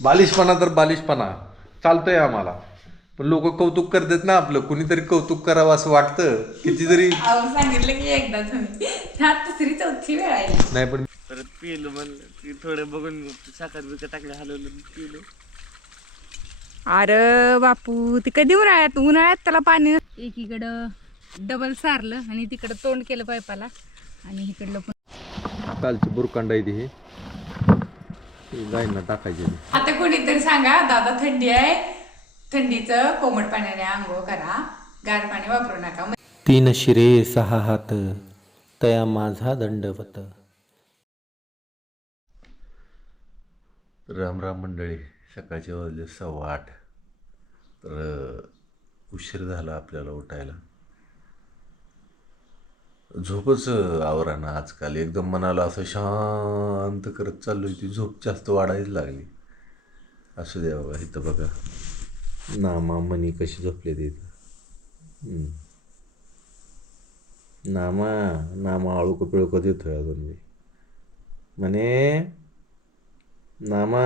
बालिशपणा तर बालिशपणा चालतंय आम्हाला, पण लोक कौतुक करतात ना आपलं. कुणीतरी कौतुक करावं असं वाटतं किती जरी. अहो सांगितलं की एकदा तुम्ही ह्यात तिसरी चौथी वेळ आहे. नाही पण परत पिलं म्हणलं की थोडं बघून साखर बिकर टाकलं हलवलं पिलं. अरे बापू ती कधी उन्हाळ्यात त्याला पाणी एकीकडं डबल सारलं आणि तिकडं तोंड केलं पाईपाला आणि इकडलं पण. कालची बुरकांडा आहे ती गायींना टाकायची. आता कोणीतरी सांगा दादा थंडी आहे, थंडीचं कोमट पाण्याने आंघोळ करा, गार पाणी वापरू नका. 3 शिरे 6 हात तया माझा दंडवत. राम राम मंडळी. सकाळचे वाजले 8:15. तर उशीर झाला आपल्याला उठायला. झोपच आवराना आजकाल. एकदम मनाला असं शांत करत चाललोय, ती झोप जास्त वाढायला लागली. असू द्या बाबा. इथं बघा नामा मनी कशी झोपले तिथं. नामा आळूक पिळकं देतोय अजून मी. म्हणे नामा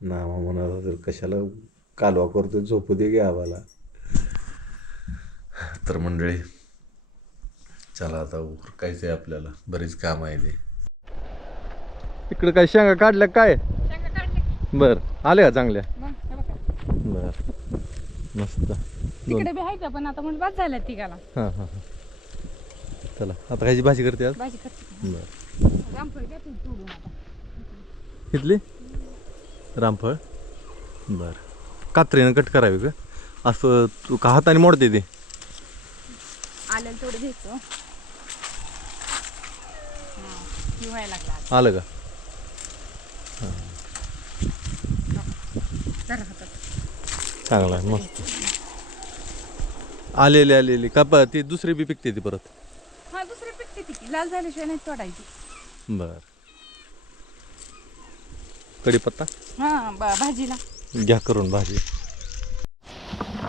म्हणाला तर कशाला कालवा करतो, झोपू दे गे आम्हाला. तर मंडळी चला आता उरकायचं आहे आपल्याला, बरीच काम आहे ते. इकडं काय शेंगा काढल्या काय? बर आले का चांगल्या? बर मस्त. तिकडे बी आहे का, पण आता म्हणजे बाद झाल्या तिघाला. हां हां हां. चला आता कायची भाजी करते आज? भाजी करते बर. रामफळ घ्या तुम्ही तोडून आता. घेतली रामफळ. बर. कात्रीनं कट करावी का असं? तू का हाताने मोडते ते? आलेलं थोडं घ्यायचं. व्हायला लागला आलं का? जरा हातात. चांगला आहे मस्त. आलेली का ती दुसरी बी पिकते ती परत? हा दुसरी पिकते ती, लाल झाल्याशिवाय नाही तोडायची. बर. कढीपत्ता हा भाजीला घ्या करून भाजी.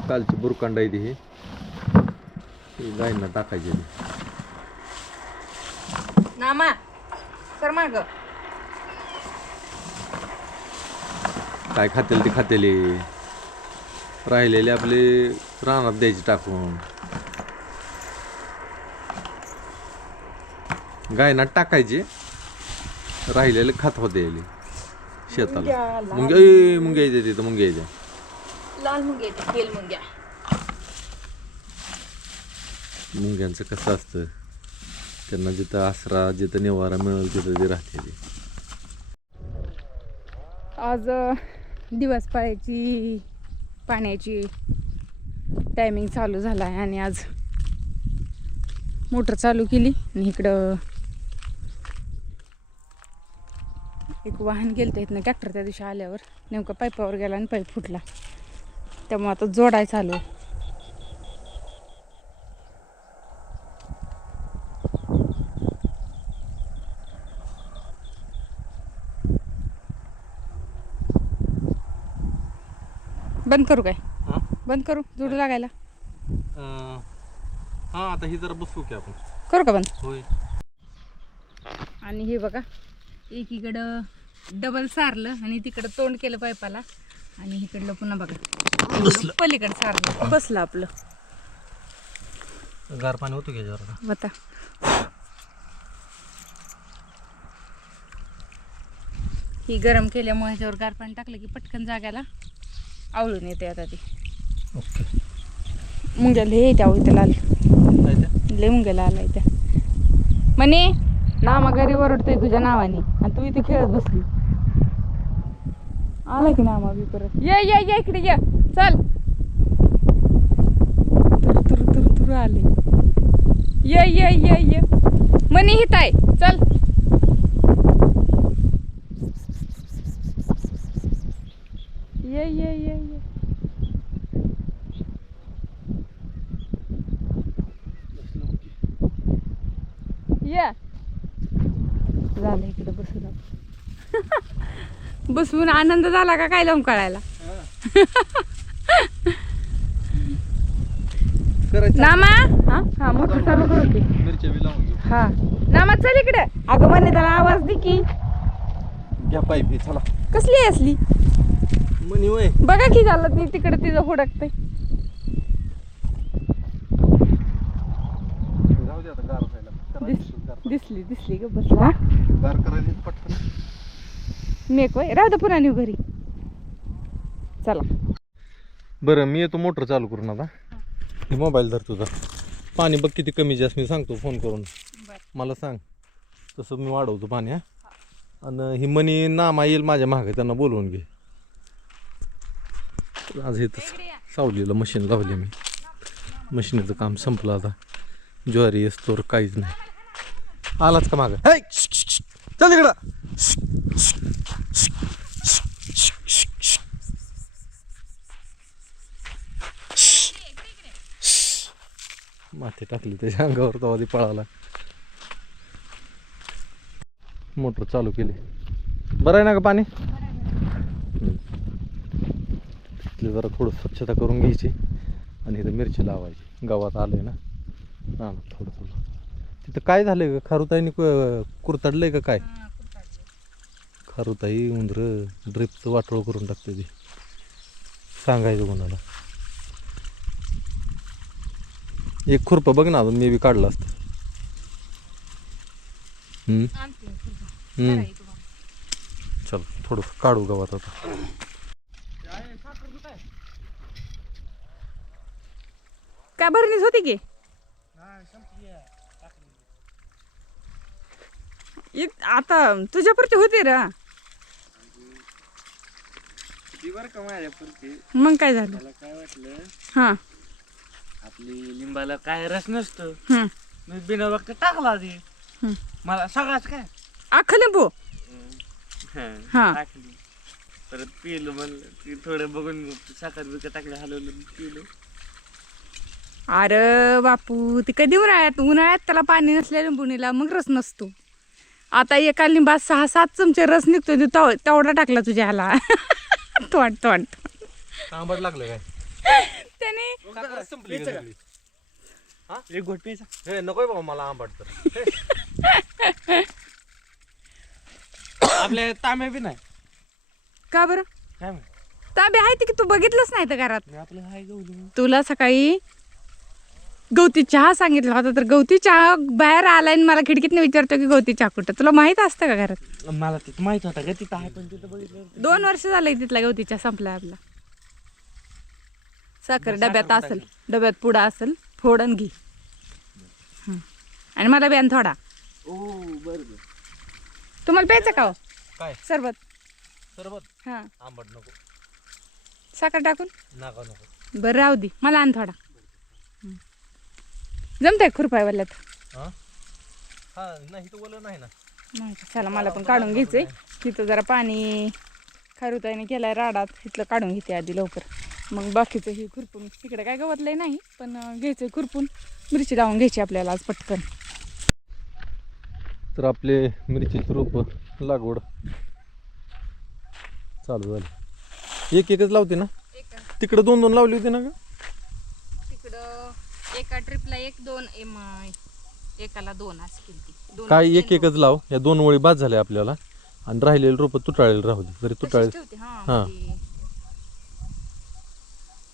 कालची बुरकांडा आहे ती गायींना टाकायची. नामा सर माग. काय खातेल ती खातेली. राहिलेले आपले रानात द्यायची टाकून. गायींना टाकायची, राहिलेले खात होते शेताला. मुंग्या येते तिथं, मुंग्या येते. लाल मुंग्या येते, तेल मुंग्या. मुंग्यांचं कसं असतं, त्यांना जिथं आसरा, जिथं निवारा मिळेल तिथं ते राहते ती. आज दिवस पाण्याची टायमिंग चालू झाला आहे आणि आज मोटर चालू केली आणि इकडं एक वाहन गेलं इथनं ट्रॅक्टर त्या दिवशी आल्यावर नेमकं पाईपावर गेला आणि पाईप फुटला, त्यामुळे आता जोडाय चालू आहे. बंद करू काय? बंद करू जोडू लागायला? हां आता ही जरा बसू की आपण. करू का बंद? होय. आणि हे बघा एकीकडं डबल सारलं आणि तिकडं तोंड केलं पाईपाला आणि इकडलं पुन्हा बघा पलीकडं सारलं, बसलं आपलं. गार पाणी होतं घ्यायच्यावर आता ही गरम केल्यामुळे ह्याच्यावर गार पाणी टाकलं की पटकन जाग्याला आवळून येते. आता ती ओके. मुंग्या लय येत्या इथं, लाल लय मुंग्याला आला इथं. म्हणे नामा घरी ओरडतोय तुझ्या नावाने आणि तू इथे खेळत बसली. आला की नामा बी परत. ये इकडे ये, चल. तुर आले. ये म्हणे हित आहे, चल. ये झालं इकडे बसून. बसून आनंद झाला का काय लावून कळायला? नामा हा मोटर चालू करू की? मिरच्या बी लावून घेऊ. हा नामा चल इकडे. अगं म्हणे त्याला आवाज दे की. घ्या पाईप चला. कसली आहे असली मनी वय बघा की झालं ती तिकडे तिचं हुडकते. जाऊ दे आता गार व्हायला. दिसली दिसली ग बसला गार करायला पटकन. मी एक राहू दे पुन्हा नेऊ घरी. चला बरं मी येतो मोटर चालू करून आता. हे मोबाईल धर तुझा. पाणी बघ किती कमी जास्त मी सांगतो फोन करून. मला सांग तसं मी वाढवतो पाणी. हा आणि ही मनी नामा येईल माझ्या मागे त्यांना बोलवून घे. आज हे सावलीला मशीन लावली मी. मशीनीचं काम संपलं आता. ज्वारी असतोर काहीच नाही. आलाच का मागं चल तिकडं. माती टाकली त्याच्या अंगावर तेव्हा ती पळाला. मोटर चालू केली. बरं आहे ना का पाणी. तिथली जरा थोडं स्वच्छता करून घ्यायची आणि इथं मिरची लावायची. गावात आलंय ना थोडं थोडं. तिथं काय झालंय का खारुताईने कुरतडलंय का काय. खारुताई उंदर ड्रिपचं वाटोळ करून टाकते ती. सांगायचं कोणाला. एक खुरपा बघ ना अजून मी बी काढला असतं. चल थोडं काढू गावात आता. काय भरणीच होती की आता तुझ्यापुरती होती रा. बर का माझ्यापुरती. मग काय झालं. मला काय वाटलं हा आपली लिंबाला काय रस नसतो. हम्म. मी बिना वक्त टाकला आधी. मला सगळाच काय अख्खा लिंबू. हा. टाकली परत पिलं म्हणलं की थोडं बघून साखर बिकर टाकलं हलवलं पिलं. अरे बापू ती कधी उन्हाळ्यात त्याला पाणी नसल्या लिंबुनीला मग रस नसतो. आता एका लिंबात 6-7 चमचे रस निघतो. तेवढा टाकला तुझ्या ह्याला. तोंड तोंड आंबट लागलं काय. त्याने एक घोट प्यायचा. हे नकोय बाबा मला आंबट तर. आपल्या तांब्या बी नाही. का बरं काय म्हण ताबे आहे ते की तू बघितलंच नाही तर घरात. मी आपलं हाय गवली. तुला सकाळी गवती चहा सांगितला होता तर गवती चहा बाहेर आलाय आणि मला खिडकीतनं विचारतो की गवती चहा कुठं. तुला माहित असतं का घरात. मला तिथं माहित होता का तिथं आहे पण तिथं बघितलं. 2 वर्ष झालंय तिथला गवती चहा संपलाय आपला. साखर डब्यात असेल डब्यात पुडा असेल फोडून घे. आणि मला बियान थोडा. ओ बरोबर. तुम्हाला प्यायचं का हो काय सरबत. सरबत हां आंबट नको. साखर टाकून नका नको. बरं राहू दे मला आण थोडा. जमतंय खुरपायवाल्यात. हा हा नाही तर बोल नाही ना. नाही चला मला पण काढून घ्यायचंय. तिथं जरा पाणी खारुताईने केलाय राडात. इथलं काढून घेते आधी लवकर. मग बाकीचं हे खुरपून इकडे काय गवतलंय नाही पण घ्यायचंय खुरपून. मिरची लावून घ्यायची आपल्याला आज पटकन. तर आपले मिरचीची रोपं लागवड चालू झाली. एकच लावते ना. तिकडे 2-2 लावली होती ना ग. तिकडं एका ट्रिपला 1-2 एकाला 2 असं केली. काय एकच लाव. या 2 ओळी बाद झाल्या आपल्याला. आणि राहिलेली रोपं तुटाळेल राहू दे. जरी तुटाळेल हां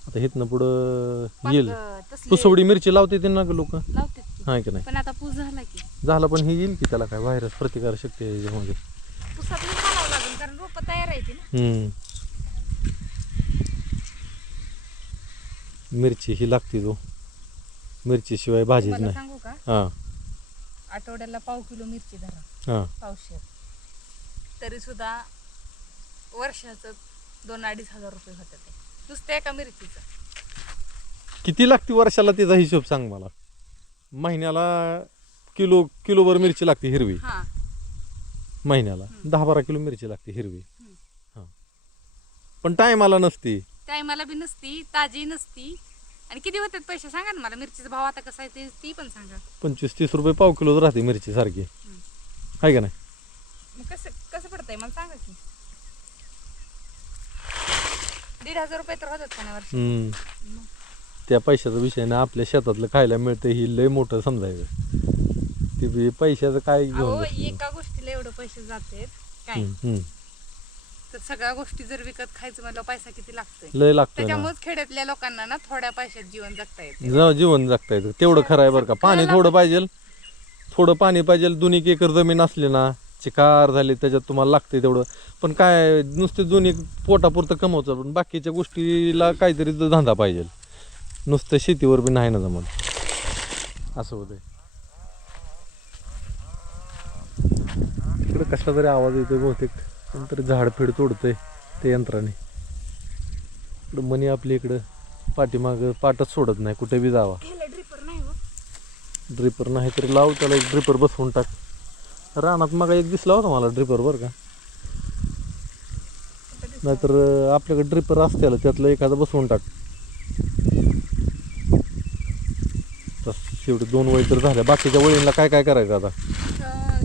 आता इथनं पुढं येईल. पुसवडी मिरची लावते ते ना ग लोक. हाय की नाही. पण आता पूस झाला की झाला पण हे येईल की त्याला काय व्हायरस प्रतिकार शक्ती आहे याच्यामध्ये. पुसातलं घालावं लागेल कारण रोपं तयार आहे ना. मिरची ही लागते तो. मिरची शिवाय भाजीच मला नाही. सांगू का हां आठवड्याला 1/2 किलो मिरची धरा. हां पावशेर तरी सुद्धा वर्षाचं 2-2.5 हजार रुपये होतात ते नुसतं एका मिरचीचं. किती लागते वर्षाला त्याचा हिशोब सांग मला. महिन्याला किलोभर मिरची लागते हिरवी. हां महिन्याला 10-12 किलो मिरची लागते हिरवी. हां पण टायमाला नसते. टायमाला बी नसती ताजी नसती. आणि किती होतात पैसे सांगा ना मला. मिरचीचा भाव आता कसा आहे ती पण सांगा. 25-30 रुपये पाव किलो राहते मिरची सारखी. आहे का नाही. मग कसं पडतंय मला सांगा की. 1,500 रुपये तर होतात का नाही वर्षी. त्या पैशाचा विषय ना. आपल्या शेतातलं खायला मिळतं ही लय मोठं समजायचं. ते पैशाचं काय घेऊन एका गोष्टीला एवढं पैसे जातात काय. तर सगळ्या गोष्टी जर विकत खायचं म्हणलं पैसा किती लागतोय. लय लागतं ना. त्याच्यामुळेच खेड्यातल्या लोकांना ना थोड्या पैशात जीवन जगता येते. जीवन जगता येतं तेवढं खरं आहे बरं का. पाणी थोडं पाहिजे, थोडं पाणी पाहिजे. 2 एकर जमीन असली ना, चिकार झाली, त्याच्यात तुम्हाला लागते तेवढं. पण काय नुसते 2 पोटापुरतं कमवचं, पण बाकीच्या गोष्टीला काहीतरी धंदा पाहिजे. नुसतं शेतीवर बी नाही ना जमत, असं होतंय. इकडं कशा तरी आवाज येतोय, बहुतेक कोणतरी झाडफीड तोडतंय ते यंत्राने. इकडं मनी आपली इकडं पाठीमागं पाठच सोडत नाही, कुठे बी जावा. ड्रिपर नाही हो. ड्रिपर नाही तरी लाव त्याला एक ड्रिपर बसवून टाक. रानात मग एक दिसला होता मला ड्रिपर बरं का. नाहीतर आपल्याकडे ड्रिपर असते त्यातलं एखादं बसवून टाक. शेवटी 2 वळी तर झाल्या, बाकीच्या वळींना काय काय करायचं आता.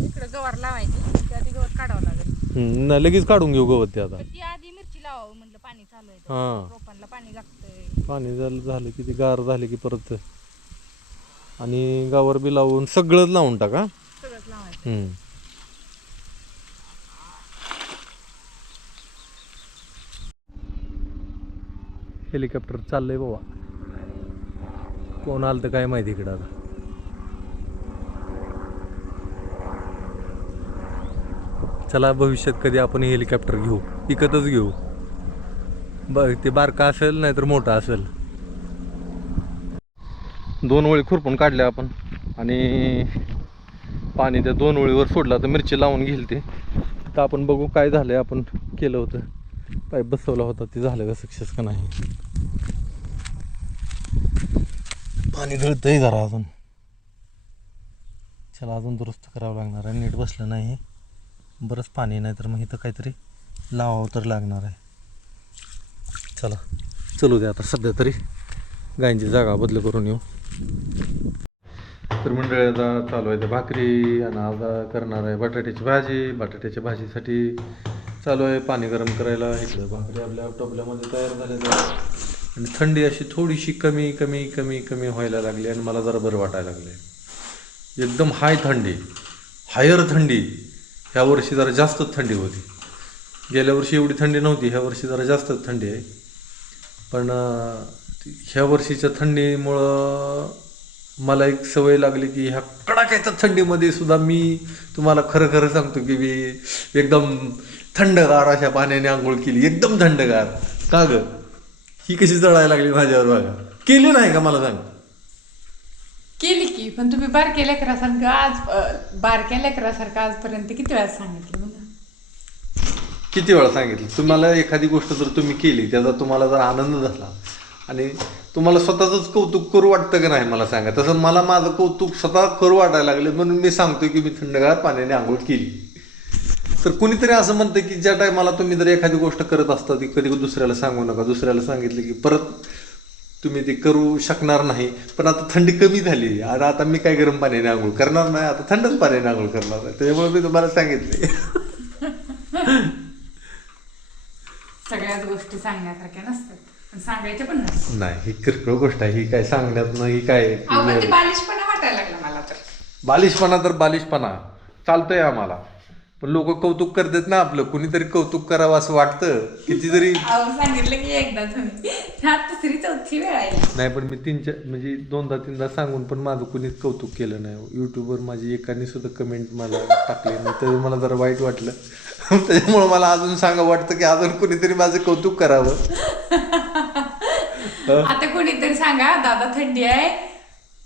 इकडे गवार लावायची, त्या आधी गवत काढावं लागेल. नाही लगेच काढून घेऊ गवत ते आता. ती आधी मिरची लावावं म्हणलं, पाणी चालू आहे. हां, रोपांना पाणी लागतंय. पाणी झालं की ती गार झाली की परत आणि गावर बी लावून सगळंच लावून टाका. सगळंच लावायचं. हेलिकॉप्टर चाललंय बाबा. कोण आलं तर काय माहिती इकडं आता. चला भविष्यात कधी आपण हेलिकॉप्टर घेऊ, विकतच घेऊ. ते बारका असेल नाहीतर मोठा असेल. 2 वळी खुरपून काढल्या आपण आणि पाणी त्या 2 वळीवर सोडला तर मिरची लावून घेईल ते. तर आपण बघू काय झालंय. आपण केलं होतं, पाईप बसवला होता, ते झालं का सक्सेस का नाही. पाणी गळतंय जरा अजून. चला अजून दुरुस्त करावं लागणार आहे, नीट बसलं नाही बरंच पाणी, नाही तर मग इथं काहीतरी लावावं तर लागणार आहे. चला चलू दे आता, सध्या तरी गायींची जागा बदल करून येऊ. तर मंडळी आता चालू आहे ते भाकरी आणि आता करणार आहे बटाट्याची भाजी. बटाट्याच्या भाजीसाठी चालू आहे पाणी गरम करायला. इकडं भाकरी आपल्या टोपल्यामध्ये तयार झालेल्या आणि थंडी अशी थोडीशी कमी कमी कमी कमी व्हायला लागली आणि मला जरा बरं वाटायला लागलं. एकदम हाय थंडी, हायर थंडी. ह्या वर्षी जरा जास्तच थंडी होती. गेल्या वर्षी एवढी थंडी नव्हती, ह्या वर्षी जरा जास्तच थंडी आहे. पण ह्या वर्षीच्या थंडीमुळं मला एक सवय लागली की ह्या कडाक्याच्या थंडीमध्ये सुद्धा मी तुम्हाला खरं खरं सांगतो की मी एकदम थंडगार अशा पाण्याने आंघोळ केली, एकदम थंडगार. का ग ही कशी जळायला लागली माझ्यावर बघा. केली नाही का मला सांग. केली की, पण तुम्ही बारक्या लेकरासारखं आजपर्यंत किती वेळा सांगितलं मला. किती वेळा सांगितलं तुम्हाला. एखादी गोष्ट जर तुम्ही केली त्याचा तुम्हाला जर आनंद झाला आणि तुम्हाला स्वतःच कौतुक करू वाटतं का नाही मला सांगा. तसं मला माझं कौतुक स्वतः करू वाटायला लागले म्हणून मी सांगतो की मी थंडगार पाण्याने आंघोळ केली. तर कुणीतरी असं म्हणतं की ज्या टायमाला तुम्ही जर एखादी गोष्ट करत असता ती कधी दुसऱ्याला सांगू नका. दुसऱ्याला सांगितलं की परत तुम्ही ते करू शकणार नाही. पण आता थंडी कमी झाली आणि आता मी काय गरम पाण्याने आंघोळ करणार नाही, आता थंडच पाण्याने आंघोळ करणार नाही. त्याच्यामुळे मी तुम्हाला सांगितले. सगळ्याच गोष्टी सांगण्यासारख्या नसतात, पण सांगायच्या पण नसतात. नाही ही किरकोळ गोष्ट आहे, ही काय सांगण्यात नाही काय. बालिशपणा वाटायला लागला मला तर. बालिशपणा तर बालिशपणा चालतंय आम्हाला, पण लोक कौतुक करतात ना आपलं. कुणीतरी कौतुक करावं असं वाटतं. किती जरी सांगितलं की एकदा तुम्ही, तिसरी चौथी वेळ आहे. नाही, पण मी 2-3दा सांगून पण माझं कुणीच कौतुक केलं नाही. युट्यूबवर माझी एकाने सुद्धा कमेंट मला टाकली नाही, तर मला जरा वाईट वाटलं. त्याच्यामुळं मला अजून सांगावं वाटतं की अजून कुणीतरी माझं कौतुक करावं. आता कोणीतरी सांगा दादा थंडी आहे,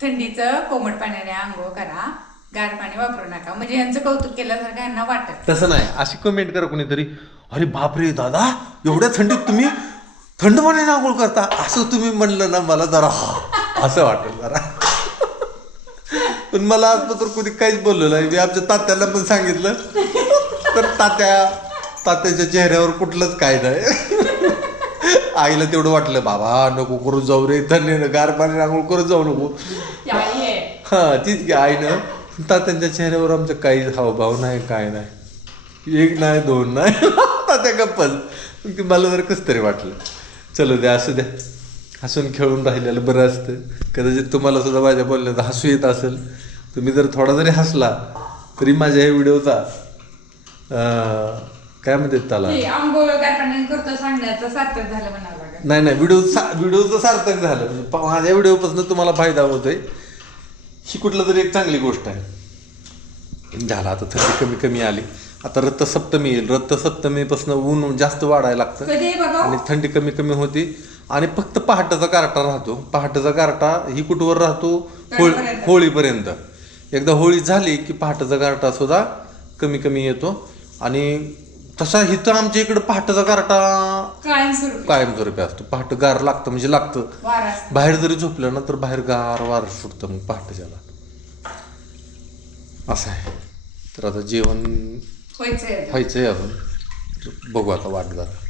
थंडीचं कोमट पाण्याने आंघोळ करा, गार पाणी वापरू नका, म्हणजे यांचं कौतुक केल्यासारखं यांना वाटत. तसं नाही, अशी कमेंट करा कुणीतरी, अरे बापरे दादा एवढ्या थंडीत तुम्ही थंड पाण्याने आंघोळ करता, असं तुम्ही म्हणलं ना मला जरा असं वाटेल जरा. पण मला आजपासून कोणी काहीच बोललं नाही. मी आमच्या तात्याला पण सांगितलं तर तात्याच्या चेहऱ्यावर कुठलंच काय नाही. आईला तेवढं वाटलं बाबा नको करू जाऊ रे, थंडीनं गार पाणी आंघोळ करत जाऊ नको. हा तीच की आईनं. तात्यांच्या चेहऱ्यावर आमचं काहीच हावभाव नाही, काय नाही, 1 नाही 2 नाही. तात्या गप्पच. मला जर कसं तरी वाटलं. चलो द्या, असू द्या, हसून खेळून राहिलेलं बरं असतं. कदाचित तुम्हाला सुद्धा माझ्या बोलण्यात हसू येत असेल. तुम्ही जर थोडा जरी हसला तरी माझ्या ह्या व्हिडिओचा काय म्हणतात त्याला, आंघोळ गारपाण्याने करतो सांगण्याचं सार्थक झालं म्हणावं लागेल. नाही व्हिडिओचं सार्थक झालं. म्हणजे माझ्या व्हिडिओपासून तुम्हाला फायदा होतोय, ही कुठलं तरी एक चांगली गोष्ट आहे. झाला आता थंडी कमी कमी आली. आता रथसप्तमी येईल. रथसप्तमीपासून ऊन जास्त वाढायला लागतं कधी बघा आणि थंडी कमी कमी होती. आणि फक्त पहाटेचा गारठा राहतो. पहाटेचा गारठा ही कुठवर राहतो, होळीपर्यंत. एकदा होळी झाली की पहाटेचा गारठा सुद्धा कमी कमी येतो. आणि तसा इथं आमच्या इकडं पहाटेचा गारठा कायमस्वरूपी असतो. पहाटे गार लागतं म्हणजे लागतं. बाहेर जरी झोपलं ना तर बाहेर गार वार सुटतं मग पहाटेच्याला. असं आहे. तर आता जेवण व्हायचंय अजून, बघू आता वाट जरा.